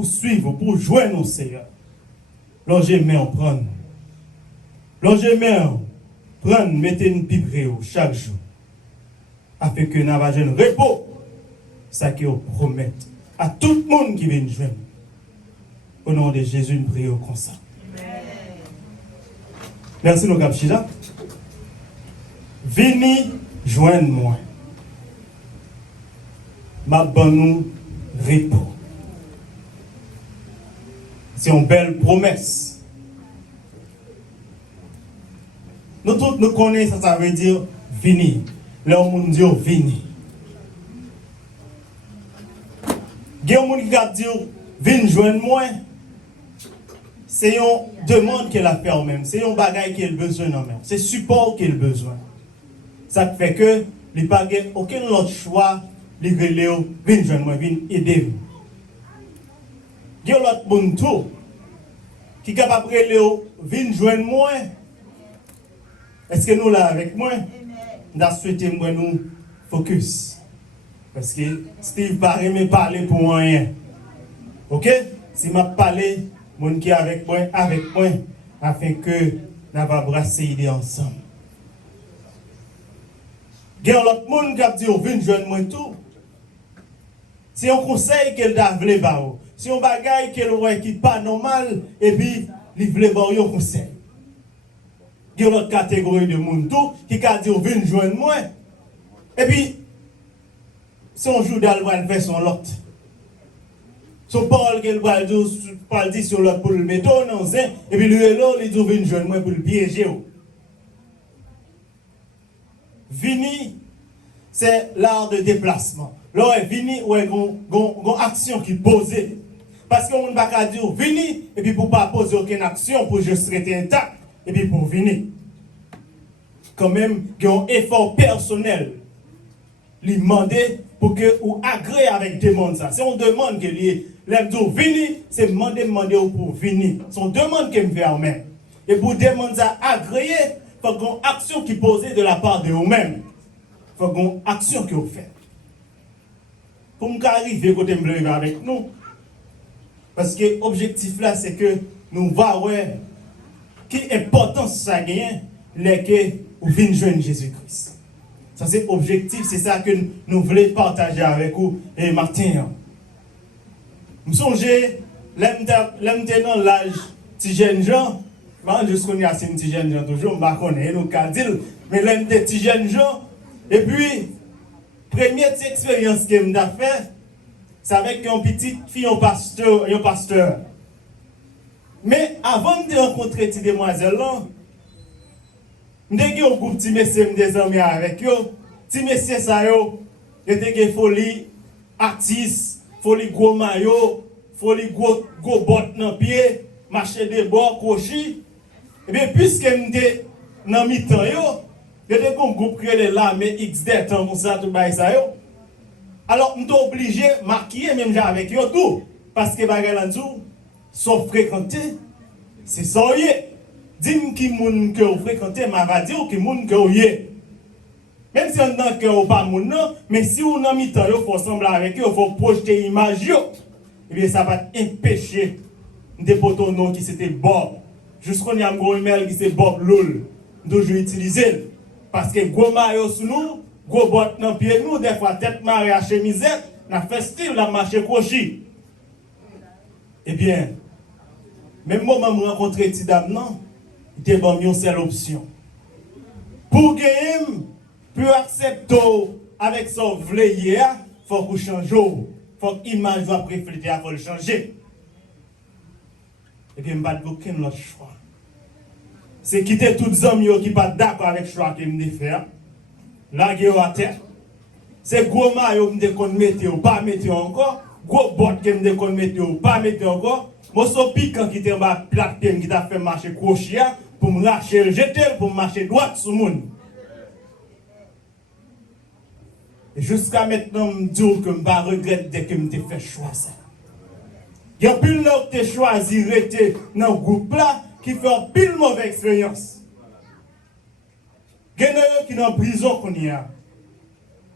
pour suivre, pour joindre au Seigneur. L'ongémé en prendre. L'ongémé en prendre, mettez une pipe chaque jour. Afin que nous ayons un repos. Ça que vous promettez à tout le monde qui vient nous joindre. Au nom de Jésus, nous prions comme ça. Merci, nos Gabchida. Venez joindre moi. Ma bonne repos. C'est une belle promesse. Nous tous nous connaissons, ça veut dire venir. L'homme dit venir. Il y a des gens qui disent venez joindre moi. C'est une demande qu'elle a fait en même. C'est un bagage qu'elle a besoin en même. C'est support qu'elle a besoin. Ça fait que il n'y a pas aucun autre choix. Les gens viennent joindre moi, viennent aider. Il y a l'autre monde qui est capable de venir joindre moi. Est-ce que nous là avec moi? Nous souhaitons nous focus. Parce que Steve paraît me parler pour rien. Ok? Si je parle, mon qui est avec moi, afin que nous allons brasser l'idée ensemble. Il y a l'autre monde qui a dit, viens joindre moi tout. C'est un conseil qu'elle a voulu voir. C'est un bagage qu'elle voit qui n'est pas normal, et puis il voulait voir un conseil. Il y a l'autre catégorie de monde tout qui a dit, viens joindre moi. Et puis, son jour d'al va faire son lot. Son parole qu'elle va dire sur l'autre pour le mettre dans un, et puis lui il dit viens joindre moi pour le piéger. Vini, c'est l'art de déplacement. Là, vini, ouais, une action qui posée. Parce qu'on ne va pas dire vini, et puis pour ne pas poser aucune action, pour juste rester intact, et puis pour venir. Quand même, il y a un effort personnel. Lui demander pour que vous agréez avec demande ça. Si on demande que lui, venir, c'est demander pour venir. C'est une demande qu'il me fait en même. Et pour demander ça agréer, il faut qu'il y ait une action qui est posée de la part de vous-même. Il faut qu'il y ait une action que vous faites. Pour nous arriver côté avec nous, parce que l'objectif là, c'est que nous voyons quelle importance ça gagne, les que vous venez joindre Jésus-Christ. Ça c'est l'objectif, c'est ça que nous voulons partager avec vous et Martin. Nous songez, l'homme dans l'âge, petit jeune gens, je connais assez petit jeune gens toujours, je ne connais pas, mais l'homme des petits jeunes gens, et puis, première expérience que j'ai fait, c'est avec une petite fille, un pasteur. Mais avant de rencontrer ces demoiselles-là, j'ai un groupe de messieurs, des amis avec eux. Ces messieurs, ça y a des folie artistes, folie gros maillot, folie gros bottes dans les pieds, marcher des bords, crochet. Et bien, puisque j'étais dans le mi-temps, il y a des groupes qui sont là, mais X des temps, comme ça, tout ça. Alors, je suis obligé de maquiller même avec eux tout. Parce que les gens sont fréquentés, c'est ça. Dis-moi qui moun que vous fréquentez, ma va dire qui moun que vous y. Même si on n'a que vous pas moun non, mais si vous n'avez mis temps, il faut sembler avec eux, il faut projeter l'image. Et bien ça va empêcher de potos nom qui c'était Bob. Jusqu'on y a un gros email qui c'est Bob Loul. Nous je utiliser parce que gros maillot sous nous, gros bottes dans pied nous, des fois tête marée à chemisette, n'a fait style la marche crochet. Eh bien, même moi je rencontré cette dame non. C'était une seule option. Pour gagner, pour accepter avec son vle hier, il faut qu'on change. Il faut que l'image doit refléter, il faut le changer. Et puis, je n'ai pas aucun autre choix. C'est quitter tous les hommes qui ne sont pas d'accord avec le choix que je me faire. Là, je à terre. C'est gros maillot que je me mettre ou pas mettre encore. Gros bottes que je me mettre ou pas mettre encore. Moi, je suis piquant qui était en bas plateau qui t'a fait marcher crochet pour me lâcher le jeter, pour me marcher droit sur le monde. Et jusqu'à maintenant, je me dis que je ne regrette dès que je me fait choix ça. Il y a plus de gens qui ont choisi de rester dans le groupe là qui fait plus de mauvaise expérience. Il y a des gens qui sont en prison qu'on y a.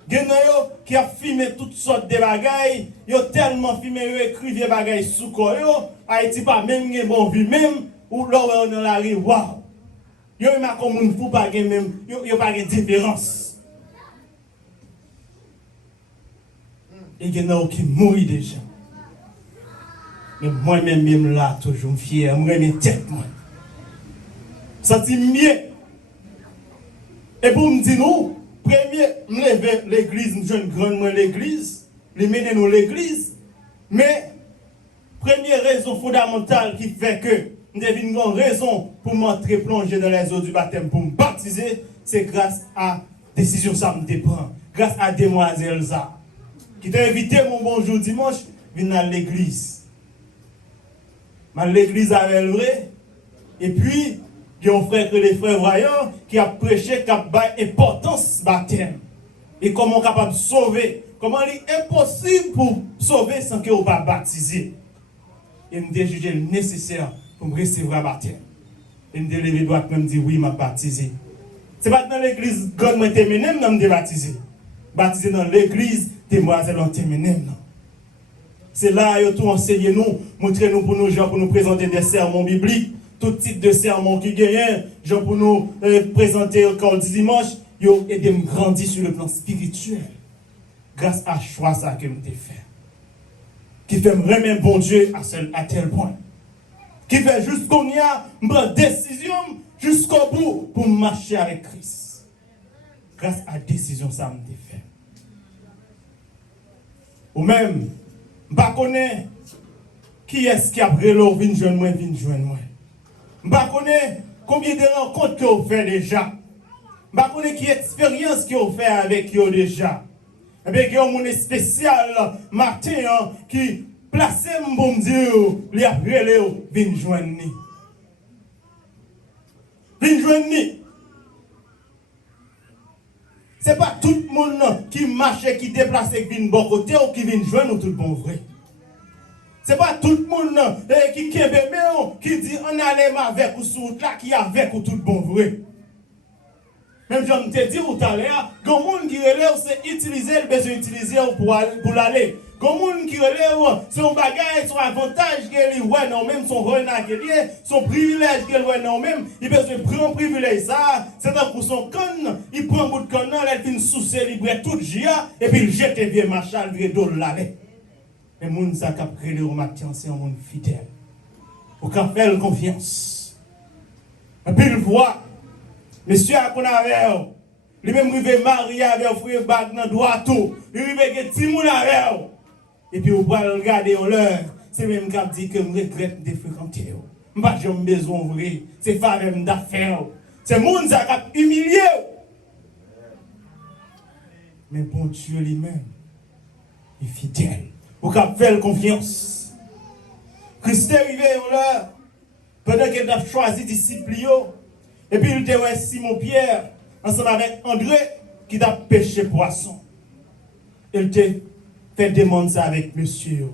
Gen yo qui a filmé toutes sortes de bagailles, yo tellement filmé yo écrit des bagailles sous corps yo, Haïti pas même gen bon vie même ou là on dans la rue, waouh. Yo m'a comme une fou pas gen même, yo pas gen différence. Et gen yo qui mourit déjà. Mais moi-même là toujours fier, moi mes tête moi. Senti mieux. Et pour me dire nous, premier, me lever l'église, nous jeune grande moi l'église, les mener nous l'église, mais première raison fondamentale qui fait que nous avons une raison pour m'entrer plonger dans les eaux du baptême pour me baptiser, c'est grâce à décision ça me dépend, grâce à demoiselle Elsa qui t'a invité mon bonjour dimanche, venir à l'église. Mais l'église avait le vrai, et puis il y a un frère que les frères voyants qui a prêché, qui a donné importance baptême. Et comment on est capable de sauver. Comment il est impossible pour sauver sans que vous pas baptiser. Et me jugé nécessaire pour me recevoir baptême. Et me lever droit même dire oui, m'a baptisé. C'est pas dans l'église God m'a terminé, non me baptisé. Baptisé dans l'église, demoiselle en terminé. C'est là que tout enseigner nous, montrer nous pour nous gens pour nous présenter des sermons bibliques. Tout type de sermon qui gagne, genre pour nous présenter encore dimanche, yo aidé me grandir sur le plan spirituel. Grâce à choix ça que nous t'ai fait. Qui fait vraiment bon Dieu à tel point. Qui fait jusqu'au y a une décision jusqu'au bout pour marcher avec Christ. Grâce à la décision ça me t'ai fait. Ou même, je ne connais pas qui est-ce qui a pris l'eau, vin joindre moi. Je ne connais pas combien de rencontres que vous faites déjà. Je ne connais pas quelle expérience que vous faites avec eux déjà. Et bien, il y a un spécial matin qui place mon bon Dieu, il a pris l'eau, vin joindre. Vin joindre. Ce n'est pas tout le monde qui marche et qui déplace et qui vient de bon côté ou qui vient joindre tout le bon vrai. Ce n'est pas tout le monde qui qui dit on allait avec ou sous là qui est avec ou tout le bon vrai. Même je te dis tout à l'heure, il y a des gens qui relèvent, c'est utiliser le besoin d'utiliser pour l'aller. Il y a des gens qui relèvent, c'est un bagage, son avantage qu'il ouais non même, son renard qu'il son privilège qu'il ouais non même, il a besoin de prendre un privilège ça, c'est pour son conne, il prend un bout de conne, il finit sous ses libres tout gia, et puis il jette le vieux machin, il vient l'aller. Mais les gens qui ont créé le matin, c'est un monde fidèle. Au cas faire confiance. Et puis il voit, monsieur a qu'on avait, lui-même rivé marié avec un frère bague dans droit tout, il rivé que petit monde avec. Et puis vous pouvez regarder en l'heure, c'est même qui dit que je regrette de fréquenter. Je n'ai pas besoin de vrai, c'est pas même d'affaires. C'est le monde qui a humilié. Mais bon Dieu lui-même, il est fidèle. Vous pouvez faire confiance. Christ est arrivé en l'heure, pendant qu'il a choisi disciples, et puis il était Simon Pierre, ensemble avec André, qui a pêché poisson. Il était fait demander ça avec monsieur.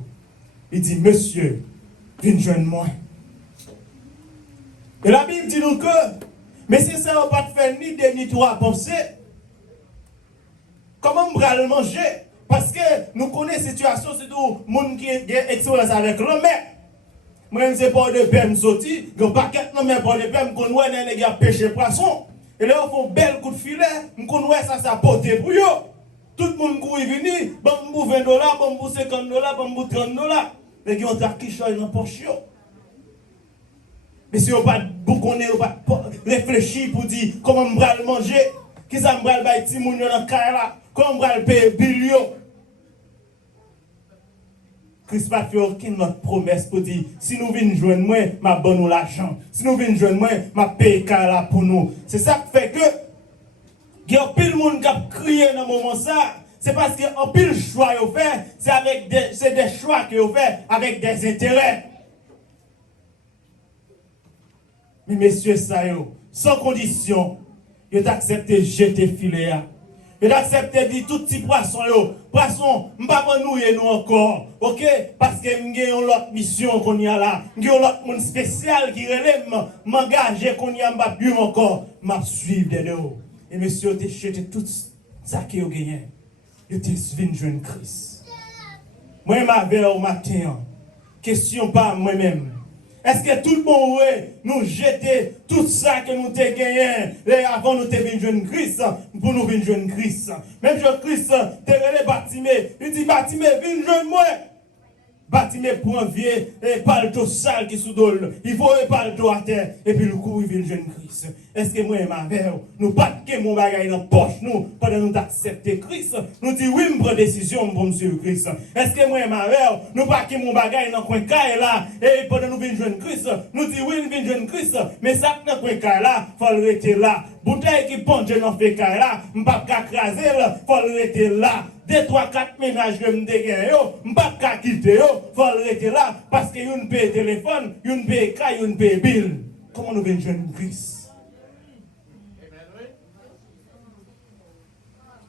Il dit, monsieur, viens joindre moi. Et la Bible dit nous que, mais si ça n'a pas fait ni deux ni trois pensées, comment on va le manger? Parce que nous connaissons la situation, c'est tout le monde qui a expérience avec l'homme. Moi, je ne sais pas de paix, sorti, je ne sais pas de paix, je connais les gars pêcher poisson. Et là, il faut un bel coup de filet, je connais ça porté pour eux. Tout le monde qui est venu, bon, $20, bon, $50, bon, $30. Les gens ont qui choisissent dans la poche. Mais si on pas réfléchir pour dire comment on va le manger, qui ça va le bailler petit moun dans la là, comment on va le payer bilio. Christ n'a pas fait aucune autre promesse pour dire si nous venons joindre moi, ma bonne l'argent. Si nous venons joindre moi, ma paye là pour nous. C'est ça qui fait que il y a pile de monde qui a crié dans ce moment ça. C'est parce qu'il y a pile de choix qu'ils ont fait, c'est des choix qu'ils ont fait avec des intérêts. Mais messieurs, ça y est, sans condition, ils ont accepté de jeter filet. Ils ont accepté de dire tout petit poisson, poisson, je ne vais pas nous encore. Ok? Parce que nous avons l'autre mission qu'on y a là. Nous avons l'autre monde spécial qui relève, m'engager qu'on y a encore. Je vais suivre de nous. Et messieurs, ils ont jeté tout ça qu'ils ont gagné. Yo te vin joindre Christ. Moi m'avais au matin. Question pas moi-même. Est-ce que tout le monde ouais, nous jeter tout ça que nous avons gagné avant nous te venir joindre Christ pour nous venir joindre Christ. Même Christ te relé Bartimée, il dit Bartimée viens joindre moi. Bartimée prend vieux et palto sale qui sous dol. Il faut un palto à terre et puis le coup il vient joindre Christ. Est-ce que moi et ma mère nous pas que mon bagage dans poche nous pendant nous accepter Christ, nous dit oui me prend décision pour me suivre Christ. Est-ce que moi et ma mère nous pas que mon bagage dans coin caille là et pendant nous venir joindre Christ, nous dit oui nous venir joindre Christ, mais ça dans coin caille là, faut le rester là. Bouteille qui ponge dans fait caille là, m'pas pas craser là, faut le rester là. 2, 3, 4 ménages que je dégaine, je ne peux pas quitter, il faut rester là parce que vous paye téléphone, vous paye caille, vous paye bill. Comment nous venons joindre Christ?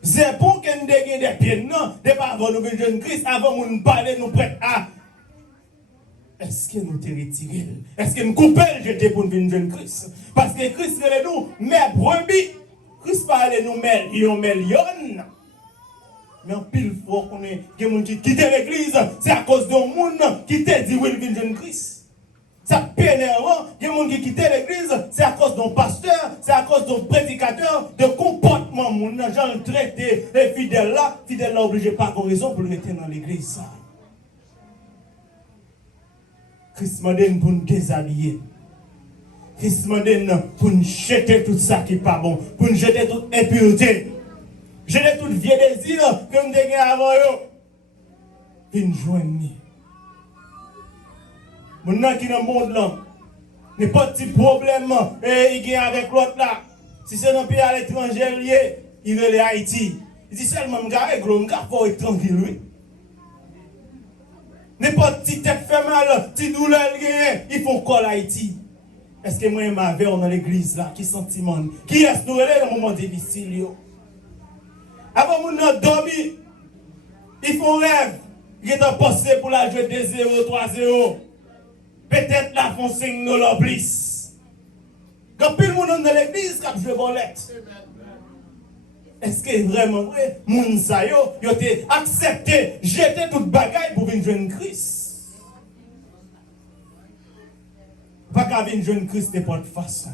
C'est pour que nous dégaine des pieds, non, avant nous venons joindre Christ, avant nous parler, nous prêter à. Est-ce que nous te retirons? Est-ce que nous coupons le jeté pour nous venir joindre Christ? Parce que Christ est nous, mais brebis. Christ parle nous, mais million. Mais en pile fois qu'on est des gens qui quittent l'église, c'est à cause d'un monde qui te dit oui, il vient de Christ. Ça pénèrement, des gens qui quittent l'église, c'est à cause d'un pasteur, c'est à cause d'un prédicateur, de comportement, mon gens traité les fidèles là obligés pas de raison pour le mettre dans l'église. Christ m'a donné pour nous déshabiller. Christ m'a donné pour nous jeter tout ça qui n'est pas bon, pour nous jeter toute impureté. Je n'ai tout vieux désir que je me avant eux. Viens joindre. Mon qui dans le monde là, n'est pas de petit problème il y a avec l'autre là. Si c'est un pays à l'étranger, il veut les Haïti. Il dit seulement, je vais tranquille, lui. N'est pas de petite tête fait mal, petite douleur, il faut qu'on Haïti. Est-ce que moi et ma mère dans l'église là, qui sentiment, qui reste nous dans le moment difficile? Avant mon notre dormi, ils font rêve. Ils sont postés pour la jouer 2-0, 3-0. Peut-être la font signe de leur bliss. Quand plus le monde dans l'église, quand je volette. Est-ce que vraiment vrai, moun sa yo te accepté, jeter toute bagaille pour venir joindre Christ? Pas qu'à venir joindre Christ de n'importe façon.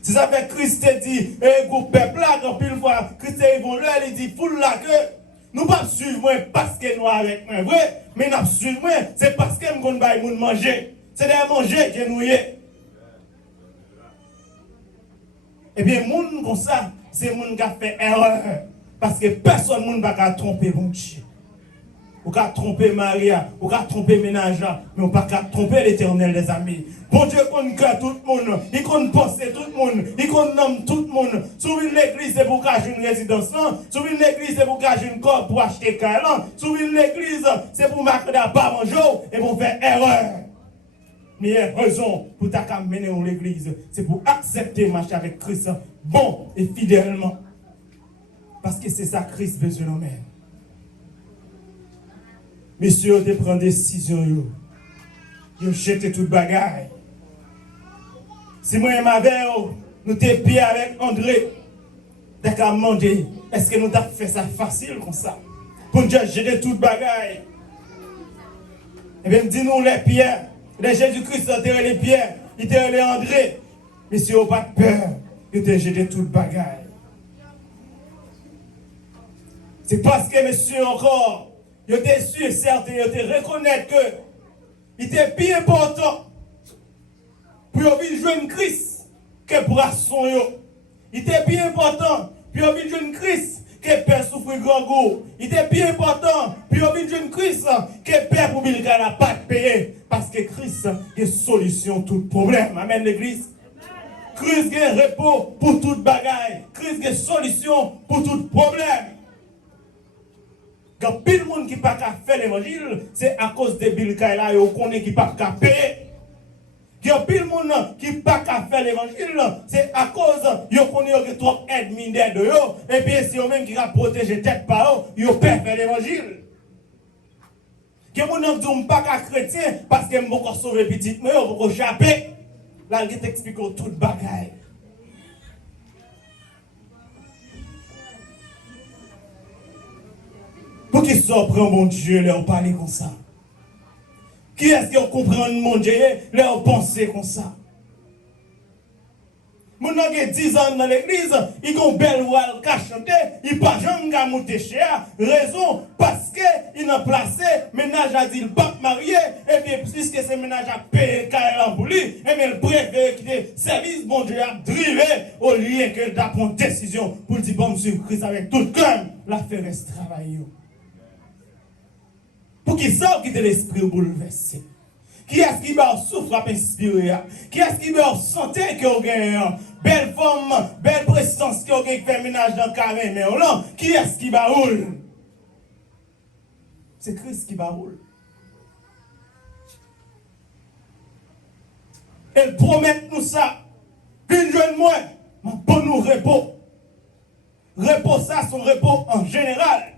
Si ça fait Christ te dit, groupe peuple là, quand pile fois, Christ ils vont là, il dit, foule là que, nous pas suivre moi parce que nous avec moi, vrai, mais nous suivre moi, c'est parce que nous avons manger. C'est des manger que nous y est. Eh bien, moun comme ça, c'est moun qui a fait erreur. Parce que personne ne va tromper mon Dieu. Ou qu'à tromper Maria, ou qu'à tromper ménagère, mais ou pas qu'à tromper l'Éternel, les amis. Bon Dieu connaît tout le monde, il connaît penser tout le monde, il connaît nommer tout le monde. Souvent l'église c'est pour cacher une résidence, souvent l'église c'est pour cacher une corps pour acheter calan, souvent l'église c'est pour marquer la pas manger et pour faire erreur. Mais il y a raison pour t'amener dans l'église, c'est pour accepter marcher avec Christ bon et fidèlement. Parce que c'est ça Christ besoin de faire. Monsieur, te prend décision, yo jette toute bagaille. Si moi et ma mère, nous te pieds avec André, t'as qu'à demander, est-ce que nous t'as fait ça facile comme ça? Pour nous jeter toute bagaille. Eh bien, dis-nous les pierres, les Jésus-Christ, les pierres, il te les André. Monsieur, pas de peur, il te jeté toute bagaille. C'est parce que monsieur encore, je t'ai sûr, certes, je te reconnaître que il était plus important pour venir joindre Christ que pour son yo. Il était plus important pour venir joindre Christ que père souffrir grand goût. Il était plus important pour venir joindre Christ que père pour venir la pas payer. Parce que Christ a une solution tout problème. Amen l'église. Christ a un repos pour toute bagaille. Christ a une solution pour tout problème. Quand pile monde qui pas qu'à faire l'évangile, c'est à cause de Bill Kaila et on connaît qui pas qu'à payer. Quand pile monde qui pas qu'à faire l'évangile, c'est à cause yo connaît que trop aide mine de yo et puis c'est eux même qui va protéger tête par eux, yo perd faire l'évangile. Quand monde dit pas qu'à chrétien parce que m'boko sauver petite mais yo beaucoup échapper. Là il t'explique toute bagaille. Pour qui ça prend mon Dieu, leur parler comme ça? Qui est-ce qui comprend mon Dieu, leur penser comme ça? Mon nom qui 10 ans dans l'église, il a une belle voix à chanter, il n'a pas jamais monter cher. Raison, parce qu'il a placé, ménage a dit, le pape marié, et bien, puisque ce ménage a payé carrément pour lui, et bien, il préfère quitter service, mon Dieu, a drivé, au lieu que de prendre une décision pour dire, bon, monsieur Christ, avec tout le cœur, l'affaire reste travailler. Pour qu'il sorte quitter l'esprit bouleversé. Qui est-ce qui va souffrir à inspirer? Qui est-ce qui va sentir qu'il y a une belle forme, belle présence qui a fait ménage dans le carré? Mais non, qui est-ce qui va rouler? C'est Christ qui va rouler. Elle promet nous ça. Une jeune moi, pour nous repos. Repos ça, son repos en général.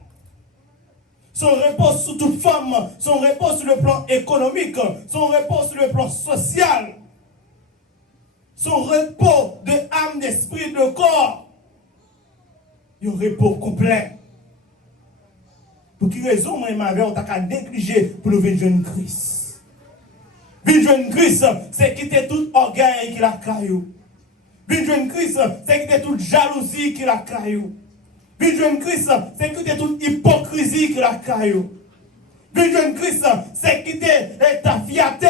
Son repos sur toute femme, son repos sur le plan économique, son repos sur le plan social, son repos de âme, d'esprit, de corps. Il y a un repos complet. Pour quelle raison, moi, on t'a négligé pour le jeune Christ? Le jeune Christ, c'est quitter tout orgueil qui l'a caillou. Le jeune Christ, c'est quitter toute jalousie qui l'a caillou. Le jeune Christ, c'est quitter toute hypocrisie qui la caillou. Le jeune Christ, c'est quitter ta fierté.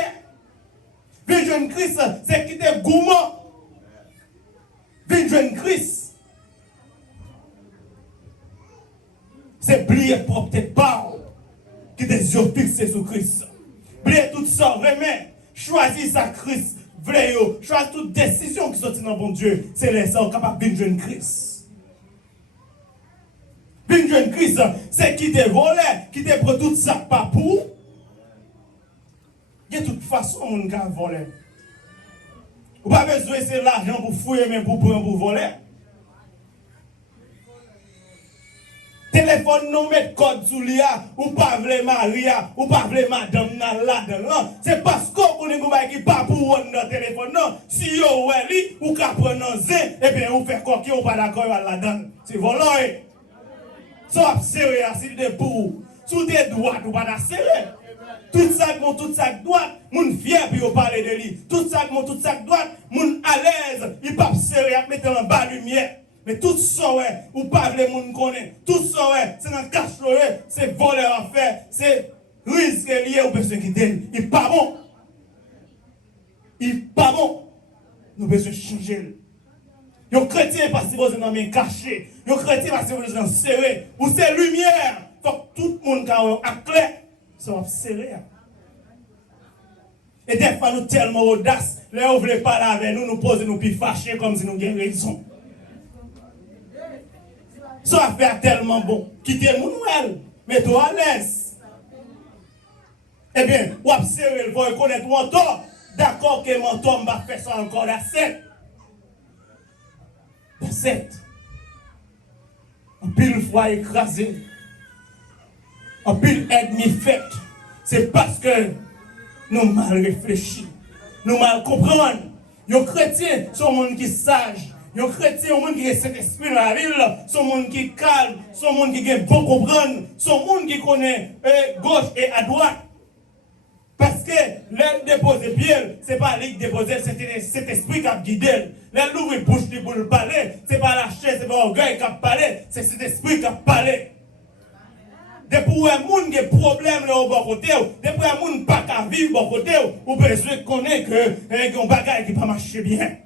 Le jeune Christ, c'est quitter gourmand. Le jeune Christ, c'est plier propre tête parole qui des yeux fixés sur Christ. Plier tout ça, vraiment. Choisir sa Christ. Choisir toute décision qui sortit dans bon Dieu. C'est les gens capables de jeune Christ. Une jeune Christ, c'est qui te volé, qui te prend tout ça pas pour. De toute façon, on va voler. Ou pas besoin de l'argent pour fouiller, mais pour prendre pour voler. Téléphone non met code sous l'IA, ou pas vle Maria, ou pas vle madame là-dedans. C'est parce qu'on est qui pas pour on dans téléphone non. Si yo ouais ou ka prendre un zé, et bien on fait quoi qui ou pas d'accord là-dedans. C'est volant. Soit serré, s'il est pour, sous des droites, ou pas serré. Tout ça, tout ça droite, moun fier puis on parle de lui. Tout ça, tout ça droite, moun à l'aise, il pas serré, à mettre en bas lumière. Mais tout ça, ouais, ou pas les moun connaît. Tout ça, ouais, c'est dans le cache c'est voler à faire, c'est risque lié aux personnes qui donnent. Il pas bon. Il pas bon. Nous devons changer. Les chrétiens pas si vous êtes dans les cachés. Les chrétiens pas si vous êtes dans serré. Ou c'est lumière. Faut que tout le monde a clair. Ça va serré. Et des fois, nous tellement audaces. Là, vous voulez parler avec nous, nous poser nous puis fâcher comme si nous avions raison. Ça va faire tellement bon. Quittez le monde, mettez-toi à l'aise. Eh bien, vous observez, vous reconnaître mon tort. D'accord que mon tort va faire ça encore la 7. La 7. En pile fois écrasé. En pile ennemi fait. C'est parce que nous mal réfléchis. Nous mal comprenons. Les chrétiens sont des gens qui sont sages. Les chrétiens sont des gens qui ont cet esprit dans la ville. Sont des gens qui calment. Sont des gens qui ont bon comprendre. Sont des gens qui connaissent gauche et à droite. Parce que l'aide déposer pied, ce n'est pas lui qui dépose, c'est cet esprit qui a guidé. L'aide l'ouvre bouche pour le parler, ce n'est pas la chaise, ce n'est pas l'orgueil qui a parlé, c'est cet esprit qui a parlé. Depuis où un monde qui a problème au bon côté, depuis un monde qui n'a pas vivre au bon côté, ou besoin de connaître que un bagage qui ne pas marcher bien.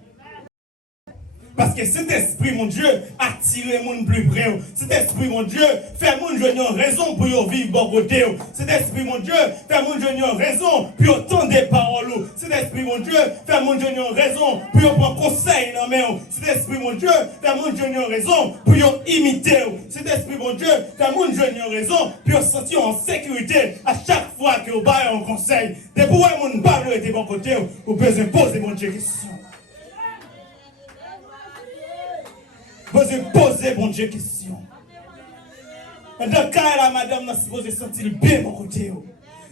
Parce que cet esprit, mon Dieu, attire le monde plus près. Cet esprit, mon Dieu, fait mon Dieu une raison pour vivre bon côté. Cet esprit, mon Dieu, fait mon Dieu une raison pour entendre des paroles. Cet esprit, mon Dieu, fait mon Dieu une raison pour prendre conseil dans mes. Cet esprit, mon Dieu, fait mon Dieu une raison pour imiter. Cet esprit, mon Dieu, fait mon Dieu une raison pour sentir en sécurité à chaque fois que vous baillez un conseil. Depuis où mon Pablo était bon côté, vous pouvez poser mon Dieu question. Vous poser, mon Dieu, question. Dans le cas, là, madame, nous supposons sentir bien, mon côté.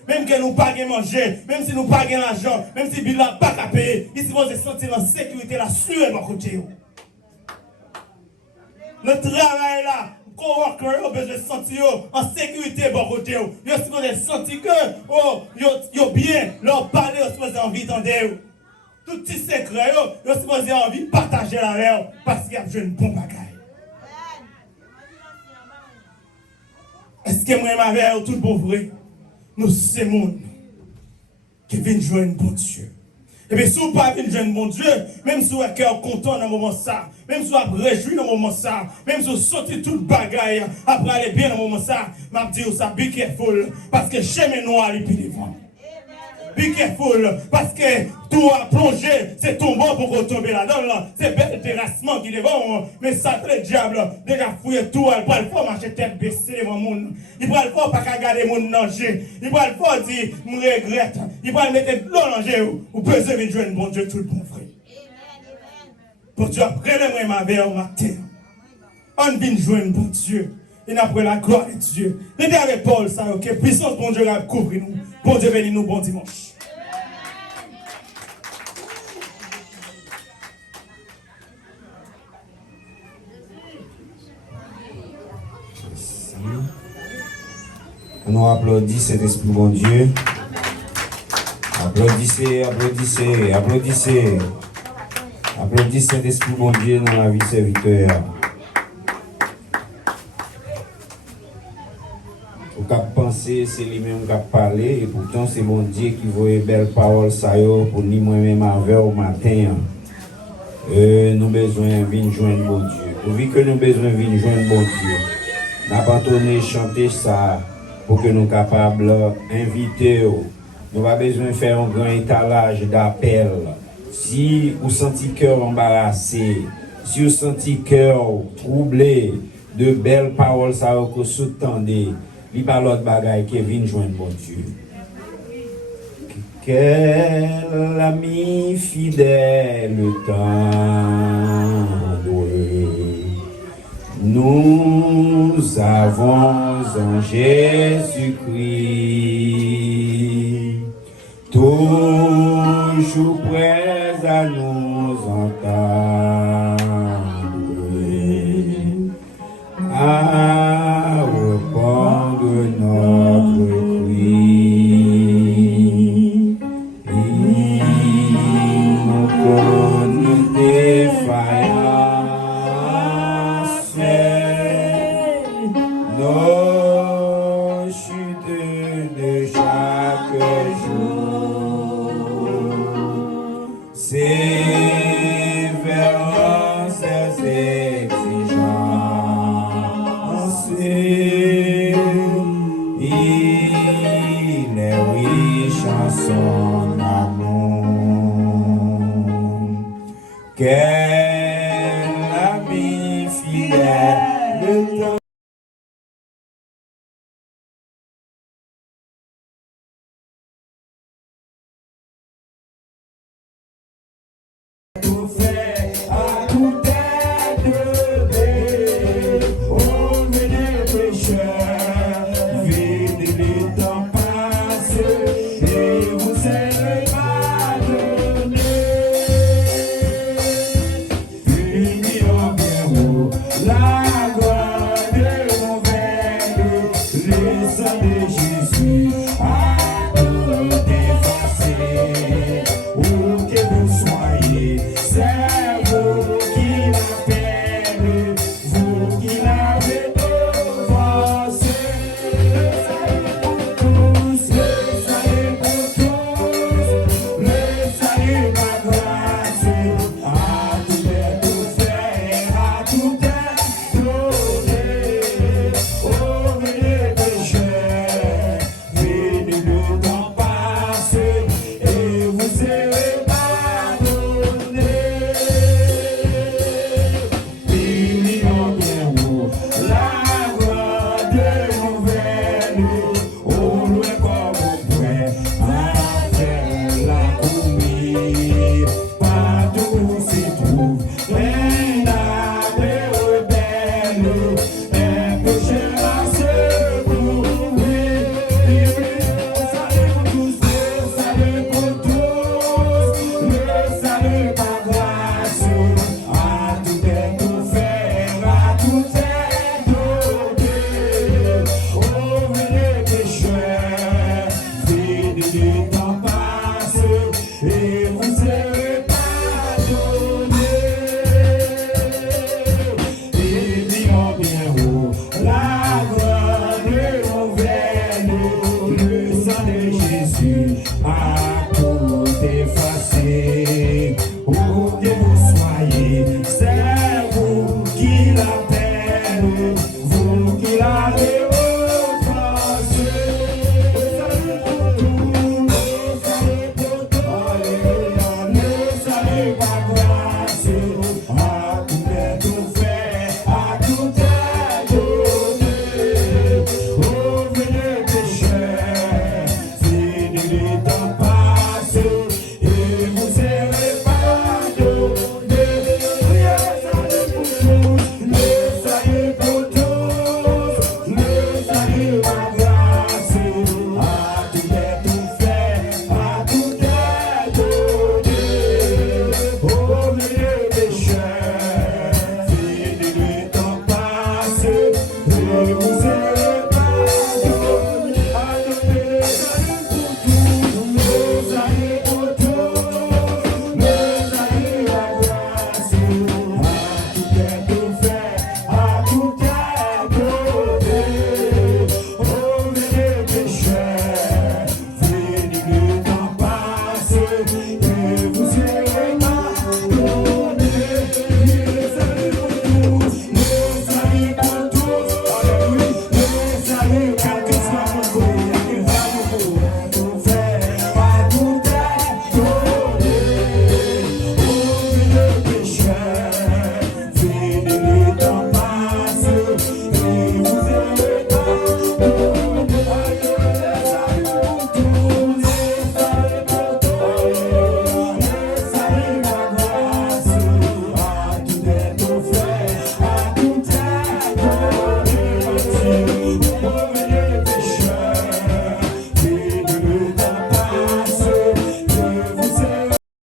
Même que nous pas manger, même si nous pas l'argent, même si nous n'a pas qu'à payer, il supposons sentir la sécurité, la sueur, mon côté. Le travail, là, coworkers ont besoin de sentir en sécurité bon côté. Ils ont besoin de sentir que yo bien, leur parler, ils ont besoin envie d'entendre. Tout petit secret, ils ont besoin envie de partager la leur parce qu'il y a besoin de bon bagage. Est-ce que moi avec tout bon vrai? Nous c'est monde qui vient joindre bon Dieu. Et bien, si vous ne pas joindre bon Dieu, même si vous êtes content dans le moment ça, même si vous êtes réjoui dans le moment ça, même si vous sortez toute bagaille après aller bien dans le moment ça, je dis ça, be careful, parce que chemin noir est plus devant. Be careful, parce que tout a plongé, c'est tombant pour retomber là-dedans. C'est bel terrassement qui est devant. Mais ça, le diable, déjà fouillé tout, il va le faire marcher tête baissée devant le monde. Il va le faire pas regarder le monde danger. Il va le faire dire, je regrette. Il va le mettre de l'eau dans le ou besoin de jouer un bon Dieu, tout le bon frère. Pour Dieu, après le moi ma au matin, on vient jouer un bon Dieu. Et après la gloire de Dieu. Regardez avec Paul, ça, ok? Puissance, bon Dieu, va couvrir nous. Bon Dieu, bénis nous, bon dimanche. On applaudit cet esprit, bon Dieu. Applaudissez, applaudissez, applaudissez. Applaudissez cet esprit, bon Dieu, dans la vie serviteur. Au cap penser, c'est lui-même qui a parlé, et pourtant c'est mon Dieu qui voit belles paroles pour nous moi-même avec au matin. Nous avons besoin de venir joindre bon Dieu. Vu que nous avons besoin de venir joindre bon Dieu, nous avons tourné chanter ça pour que nous soyons capables d'inviter. Nous avons besoin de faire un grand étalage d'appel. Si vous sentez cœur embarrassé, si vous sentez cœur troublé, de belles paroles ça que vous sous-tendez, il n'y a pas l'autre bagaille qui vient joindre mon Dieu. Quel ami fidèle tendre, nous avons en Jésus-Christ, toujours prêt à nous entendre, à répondre notre cri. Il nous connaît défaillance, nos chutes de chaque jour, sévérances et exigences. Il est riche en son amour. Quel ami fidèle le temps. Tout fait à tout être, on venait le pécheur, vide les temps passés, et vous serez pardonnés. et vous serez pardonnés. Et dis-moi bien haut, la grande nouvelle, le sang de Jésus a tout effacé. Où que vous soyez, c'est vous qui l'appelle, vous qui l'avez offensé. Alléluia, ne savez pas grâce, à tout est tout fait, à tout est donné. Oh, venez pécheurs, fini le temps passe, et vous serez pardonnés. Le salut pour tous, le salut par grâce, à tout est tout fait, à tout est donné. Oh, mes pécheurs, fini le temps passe, et vous serez pardonnés. Le salut pour tous, le salut par grâce, à tout est tout fait, à tout est donné. Oh, mes pécheurs, fini le temps passe,